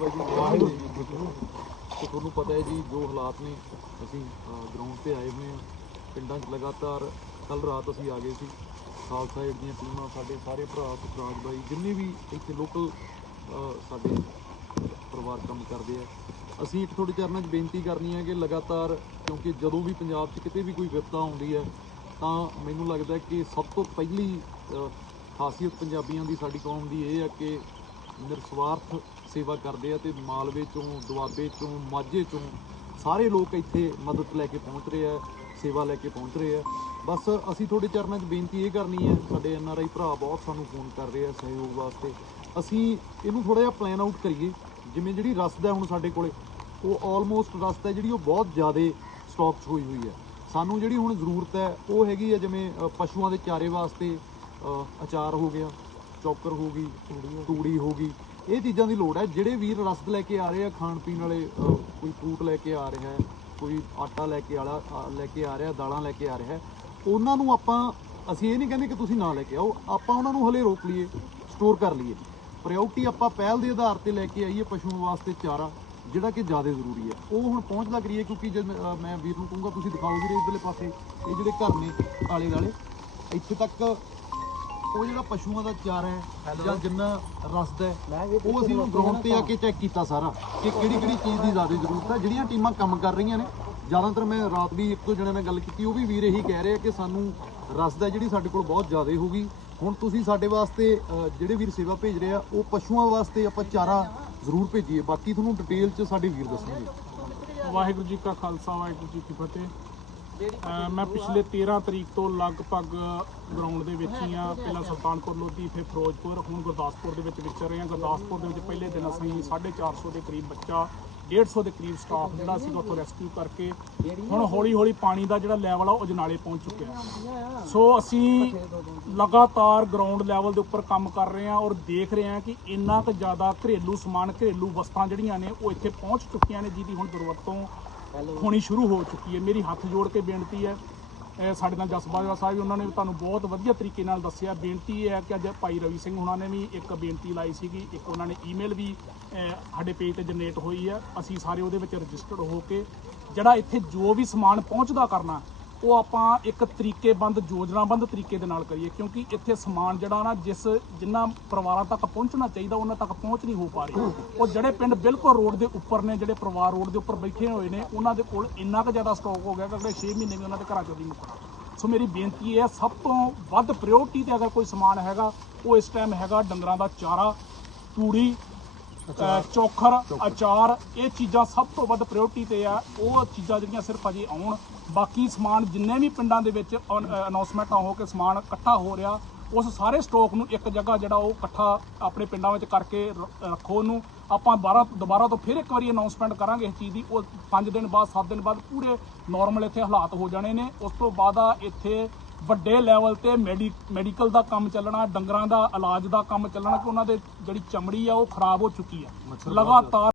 ਵਾਹਿਗੁਰੂ ਜੀ ਕੀ ਫਤਿਹ। ਤੇ ਤੁਹਾਨੂੰ ਪਤਾ ਹੈ ਜੀ ਜੋ ਹਾਲਾਤ ਨੇ ਅਸੀਂ ਗਰਾਊਂਡ ਤੇ ਆਏ ਹੋਏ ਹਾਂ। ਪਿੰਡਾਂ 'ਚ ਲਗਾਤਾਰ ਕੱਲ ਰਾਤ ਅਸੀਂ ਆ ਗਏ ਸੀ। ਖਾਲਸਾ ਏਡ ਦੀਆਂ ਟੀਮਾਂ ਸਾਡੇ ਸਾਰੇ ਭਰਾ ਸੁਖਰਾਜ ਬਾਈ ਜਿੰਨੇ ਵੀ ਇੱਥੇ ਲੋਕਲ ਸਾਡੇ ਪਰਿਵਾਰ ਕੰਮ ਕਰਦੇ ਆ। ਅਸੀਂ ਇੱਕ ਤੁਹਾਡੇ ਚਰਨਾਂ 'ਚ ਬੇਨਤੀ ਕਰਨੀ ਹੈ ਕਿ ਲਗਾਤਾਰ ਕਿਉਂਕਿ ਜਦੋਂ ਵੀ ਪੰਜਾਬ 'ਚ ਕਿਤੇ ਵੀ ਕੋਈ ਵਿਪਤਾ ਆਉਂਦੀ ਹੈ ਤਾਂ ਮੈਨੂੰ ਲੱਗਦਾ ਹੈ ਕਿ ਸਭ ਤੋਂ ਪਹਿਲੀ ਅ, ਖਾਸੀਅਤ ਪੰਜਾਬੀਆਂ ਦੀ ਸਾਡੀ ਕੌਮ ਦੀ ਇਹ ਹੈ ਕਿ ਨਿਰਸਵਾਰਥ ਸੇਵਾ ਕਰਦੇ ਆ ਤੇ ਮਾਲਵੇ ਚੋਂ, ਦੁਆਬੇ ਚੋਂ, ਮਾਝੇ ਚੋਂ ਸਾਰੇ ਲੋਕ ਇੱਥੇ ਮਦਦ ਲੈ ਕੇ ਪਹੁੰਚ ਰਹੇ ਆ, ਸੇਵਾ ਲੈ ਕੇ ਪਹੁੰਚ ਰਹੇ ਆ। ਬਸ ਅਸੀਂ ਤੁਹਾਡੇ ਚਰਨਾਂ 'ਚ ਬੇਨਤੀ ਇਹ ਕਰਨੀ ਹੈ, ਸਾਡੇ ਐਨ ਆਰ ਆਈ ਭਰਾ ਬਹੁਤ ਸਾਨੂੰ ਫੋਨ ਕਰ ਰਹੇ ਆ ਸਹਿਯੋਗ ਵਾਸਤੇ। ਅਸੀਂ ਇਹਨੂੰ ਥੋੜਾ ਜਿਹਾ ਪਲਾਨ ਆਊਟ ਕਰੀਏ, ਜਿਵੇਂ ਜਿਹੜੀ ਰਸਦ ਹੈ ਹੁਣ ਸਾਡੇ ਕੋਲੇ, ਉਹ ਆਲਮੋਸਟ ਰਸਦ ਹੈ ਜਿਹੜੀ ਉਹ ਬਹੁਤ ਜ਼ਿਆਦਾ ਸਟਾਕ 'ਚ ਹੋਈ ਹੋਈ ਹੈ। ਸਾਨੂੰ ਜਿਹੜੀ ਹੁਣ ਜ਼ਰੂਰਤ ਹੈ, ਉਹ ਹੈਗੀ ਹੈ ਜਿਵੇਂ ਪਸ਼ੂਆਂ ਦੇ ਚਾਰੇ ਵਾਸਤੇ ਅਚਾਰ ਹੋ ਗਿਆ, ਚੌਕਰ ਹੋ ਗਈ, ਤੂੜੀ ਹੋ ਗਈ ਇਹ ਚੀਜ਼ਾਂ ਦੀ ਲੋੜ ਹੈ। ਜਿਹੜੇ ਵੀਰ ਰਸਦ ਲੈ ਕੇ ਆ ਰਹੇ ਆ, ਖਾਣ ਪੀਣ ਵਾਲੇ ਕੋਈ ਫਰੂਟ ਲੈ ਕੇ ਆ ਰਿਹਾ ਹੈ ਕੋਈ ਆਟਾ ਲੈ ਕੇ ਆਲਾ ਲੈ ਕੇ ਆ ਰਿਹਾ, ਦਾਲਾਂ ਲੈ ਕੇ ਆ ਰਿਹਾ, ਉਹਨਾਂ ਨੂੰ ਆਪਾਂ, ਅਸੀਂ ਇਹ ਨਹੀਂ ਕਹਿੰਦੇ ਕਿ ਤੁਸੀਂ ਨਾ ਲੈ ਕੇ ਆਓ। ਆਪਾਂ ਉਹਨਾਂ ਨੂੰ ਹਲੇ ਰੋਕ ਲਈਏ ਸਟੋਰ ਕਰ ਲਈਏ। ਪ੍ਰਾਇੋਰਟੀ ਆਪਾਂ ਪਹਿਲ ਦੇ ਆਧਾਰ ਤੇ ਲੈ ਕੇ ਆਈਏ ਪਸ਼ੂਆਂ ਵਾਸਤੇ ਚਾਰਾ, ਜਿਹੜਾ ਕਿ ਜ਼ਿਆਦਾ ਜ਼ਰੂਰੀ ਹੈ। ਉਹ ਹੁਣ ਪਹੁੰਚਦਾ ਕਰੀਏ ਕਿਉਂਕਿ ਜਦ ਮੈਂ ਵੀਰ ਨੂੰ ਕਹੂੰਗਾ, ਤੁਸੀਂ ਦਿਖਾਓ ਵੀਰੇ ਇਧਰਲੇ ਪਾਸੇ, ਇਹ ਜਿਹੜੇ ਘਰ ਨੇ ਆਲੇ ਦਾਲੇ ਇੱਥੇ ਤੱਕ ਉਹ ਜਿਹੜਾ ਪਸ਼ੂਆਂ ਦਾ ਚਾਰਾ ਹੈ ਜਾਂ ਜਿੰਨਾ ਰਸਦ ਹੈ ਉਹ ਅਸੀਂ ਹੁਣ ਗਰਾਊਂਡ ਤੇ ਆ ਕੇ ਚੈੱਕ ਕੀਤਾ ਸਾਰਾ ਕਿ ਕਿਹੜੀ ਕਿਹੜੀ ਚੀਜ਼ ਦੀ ਜ਼ਿਆਦਾ ਜ਼ਰੂਰਤ ਹੈ। ਜਿਹੜੀਆਂ ਟੀਮਾਂ ਕੰਮ ਕਰ ਰਹੀਆਂ ਨੇ ਜ਼ਿਆਦਾਤਰ ਮੈਂ ਰਾਤ ਵੀ ਇੱਕ ਦੋ ਜਣਿਆਂ ਨਾਲ ਗੱਲ ਕੀਤੀ ਉਹ ਵੀ ਵੀਰ ਇਹੀ ਕਹਿ ਰਹੇ ਆ ਕਿ ਸਾਨੂੰ ਰਸਦ ਹੈ ਜਿਹੜੀ ਸਾਡੇ ਕੋਲ ਬਹੁਤ ਜ਼ਿਆਦਾ ਹੋਊਗੀ। ਹੁਣ ਤੁਸੀਂ ਸਾਡੇ ਵਾਸਤੇ ਜਿਹੜੇ ਵੀਰ ਸੇਵਾ ਭੇਜ ਰਹੇ ਆ ਉਹ ਪਸ਼ੂਆਂ ਵਾਸਤੇ ਆਪਾਂ ਚਾਰਾ ਜ਼ਰੂਰ ਭੇਜੀਏ। ਬਾਕੀ ਤੁਹਾਨੂੰ ਡਿਟੇਲ 'ਚ ਸਾਡੇ ਵੀਰ ਦੱਸਣਗੇ। ਵਾਹਿਗੁਰੂ ਜੀ ਕਾ ਖਾਲਸਾ ਵਾਹਿਗੁਰੂ ਜੀ ਕੀ ਫਤਿਹ। ਅਹ ਮੈਂ ਪਿਛਲੇ 13 ਤਰੀਕ ਤੋਂ ਲਗਭਗ ਗਰਾਊਂਡ ਦੇ ਵਿੱਚ ਹੀ ਆ। ਪਹਿਲਾਂ ਸੁਲਤਾਨਪੁਰ, ਲੋਧੀ, ਫਿਰ ਫਿਰੋਜ਼ਪੁਰ, ਹੁਣ ਗੁਰਦਾਸਪੁਰ ਦੇ ਵਿੱਚ ਵਿਚਰ ਰਹੇ ਹਾਂ। ਗੁਰਦਾਸਪੁਰ ਦੇ ਵਿੱਚ ਪਹਿਲੇ ਦਿਨ ਅਸੀਂ 450 ਦੇ ਕਰੀਬ ਬੱਚਾ 150 ਦੇ ਕਰੀਬ ਸਟਾਫ ਜਿਹੜਾ ਸੀਗਾ ਉੱਥੋਂ ਰੈਸਕਿਊ ਕਰਕੇ ਹੁਣ ਹੌਲੀ ਹੌਲੀ ਪਾਣੀ ਦਾ ਜਿਹੜਾ ਲੈਵਲ ਆ ਉਹ ਜਨਾਲੇ ਪਹੁੰਚ ਚੁੱਕਿਆ ਸੋ ਅਸੀਂ ਲਗਾਤਾਰ ਗਰਾਊਂਡ ਲੈਵਲ ਦੇ ਉੱਪਰ ਕੰਮ ਕਰ ਰਹੇ ਹਾਂ ਔਰ ਦੇਖ ਰਹੇ ਹਾਂ ਕਿ ਇੰਨਾ ਕੁ ਜ਼ਿਆਦਾ ਘਰੇਲੂ ਸਮਾਨ, ਘਰੇਲੂ ਵਸਤਾਂ ਜਿਹੜੀਆਂ ਨੇ ਉਹ ਇੱਥੇ ਪਹੁੰਚ ਚੁੱਕੀਆਂ ਨੇ ਜਿਹਦੀ ਹੁਣ ਦੁਰਵਰਤੋਂ ਹੋਣੀ ਸ਼ੁਰੂ ਹੋ ਚੁੱਕੀ ਹੈ। ਮੇਰੀ ਹੱਥ ਜੋੜ ਕੇ ਬੇਨਤੀ ਹੈ ਸਾਡੇ ਨਾਲ ਜਸਬਾਜਵਾ ਸਾਹਿਬ ਵੀ ਉਹਨਾਂ ਨੇ ਵੀ ਤੁਹਾਨੂੰ ਬਹੁਤ ਵਧੀਆ ਤਰੀਕੇ ਨਾਲ ਦੱਸਿਆ। ਬੇਨਤੀ ਇਹ ਹੈ ਕਿ ਅੱਜ ਭਾਈ ਰਵੀ ਸਿੰਘ ਹੁਣਾਂ ਨੇ ਵੀ ਇੱਕ ਬੇਨਤੀ ਲਾਈ ਸੀਗੀ, ਇੱਕ ਉਹਨਾਂ ਨੇ ਈਮੇਲ ਵੀ ਸਾਡੇ ਪੇਜ ਤੇ ਜਨਰੇਟ ਹੋਈ ਹੈ। ਅਸੀਂ ਸਾਰੇ ਉਹਦੇ ਵਿੱਚ ਰਜਿਸਟਰਡ ਹੋ ਕੇ, ਜਿਹੜਾ ਇੱਥੇ ਜੋ ਵੀ ਸਮਾਨ ਪਹੁੰਚਦਾ ਕਰਨਾ ਉਹ ਆਪਾਂ ਇੱਕ ਤਰੀਕੇਬੰਦ, ਯੋਜਨਾਬੰਦ ਤਰੀਕੇ ਦੇ ਨਾਲ ਕਰੀਏ, ਕਿਉਂਕਿ ਇੱਥੇ ਸਮਾਨ ਜਿਹੜਾ ਨਾ, ਜਿਸ ਜਿੰਨਾ ਪਰਿਵਾਰਾਂ ਤੱਕ ਪਹੁੰਚਣਾ ਚਾਹੀਦਾ, ਉਹਨਾਂ ਤੱਕ ਪਹੁੰਚ ਨਹੀਂ ਹੋ ਪਾ ਰਹੀ। ਉਹ ਜਿਹੜੇ ਪਿੰਡ ਬਿਲਕੁਲ ਰੋਡ ਦੇ ਉੱਪਰ ਨੇ, ਜਿਹੜੇ ਪਰਿਵਾਰ ਰੋਡ ਦੇ ਉੱਪਰ ਬੈਠੇ ਹੋਏ ਨੇ, ਉਹਨਾਂ ਦੇ ਕੋਲ ਇੰਨਾ ਕੁ ਜ਼ਿਆਦਾ ਸਟਾਕ ਹੋ ਗਿਆ ਕਿ ਅਗਲੇ 6 ਮਹੀਨੇ ਵੀ ਉਹਨਾਂ ਦੇ ਘਰਾਂ ਚੋਂ ਨਹੀਂ ਮੁੱਕਣਾ। ਸੋ ਮੇਰੀ ਬੇਨਤੀ ਇਹ ਹੈ, ਸਭ ਤੋਂ ਵੱਧ ਪ੍ਰਾਇੋਰਟੀ ਤੇ ਅਗਰ ਕੋਈ ਸਮਾਨ ਹੈਗਾ, ਉਹ ਇਸ ਟਾਈਮ ਹੈਗਾ ਡੰਗਰਾਂ ਦਾ ਚਾਰਾ, ਤੂੜੀ ਚੋਖਰ, ਅਚਾਰ, ਇਹ ਚੀਜ਼ਾਂ ਸਭ ਤੋਂ ਵੱਧ ਪ੍ਰਾਇੋਰਟੀ ਤੇ ਆ। ਉਹ ਚੀਜ਼ਾਂ ਜਿਹੜੀਆਂ ਸਿਰਫ ਅਜੇ ਆਉਣ, ਬਾਕੀ ਸਮਾਨ ਜਿੰਨੇ ਵੀ ਪਿੰਡਾਂ ਦੇ ਵਿੱਚ ਅਨਾਉਂਸਮੈਂਟਾਂ ਹੋ ਕੇ ਸਮਾਨ ਇਕੱਠਾ ਹੋ ਰਿਹਾ, ਉਸ ਸਾਰੇ ਸਟਾਕ ਨੂੰ ਇੱਕ ਜਗ੍ਹਾ ਜਿਹੜਾ ਉਹ ਇਕੱਠਾ ਆਪਣੇ ਪਿੰਡਾਂ ਵਿੱਚ ਕਰਕੇ ਰ- ਰੱਖੋ ਉਹਨੂੰ। ਆਪਾਂ ਦੁਬਾਰਾ ਦੁਬਾਰਾ ਤੋਂ ਫਿਰ ਇੱਕ ਵਾਰੀ ਅਨਾਉਂਸਮੈਂਟ ਕਰਾਂਗੇ ਇਸ ਚੀਜ਼ ਦੀ। ਉਹ 5 ਦਿਨ ਬਾਅਦ 7 ਦਿਨ ਬਾਅਦ ਪੂਰੇ ਨਾਰਮਲ ਇੱਥੇ ਹਾਲਾਤ ਹੋ ਜਾਣੇ ਨੇ। ਉਸ ਤੋਂ ਬਾਅਦ ਆ ਇੱਥੇ ਵੱਡੇ ਲੈਵਲ ਤੇ ਮੈਡੀ ਮੈਡੀਕਲ ਦਾ ਕੰਮ ਚੱਲਣਾ ਡੰਗਰਾਂ ਦਾ ਇਲਾਜ ਦਾ ਕੰਮ ਚੱਲਣਾ ਕਿ ਉਹਨਾਂ ਦੇ ਜਿਹੜੀ ਚਮੜੀ ਆ ਉਹ ਖਰਾਬ ਹੋ ਚੁੱਕੀ ਆ। ਲਗਾਤਾਰ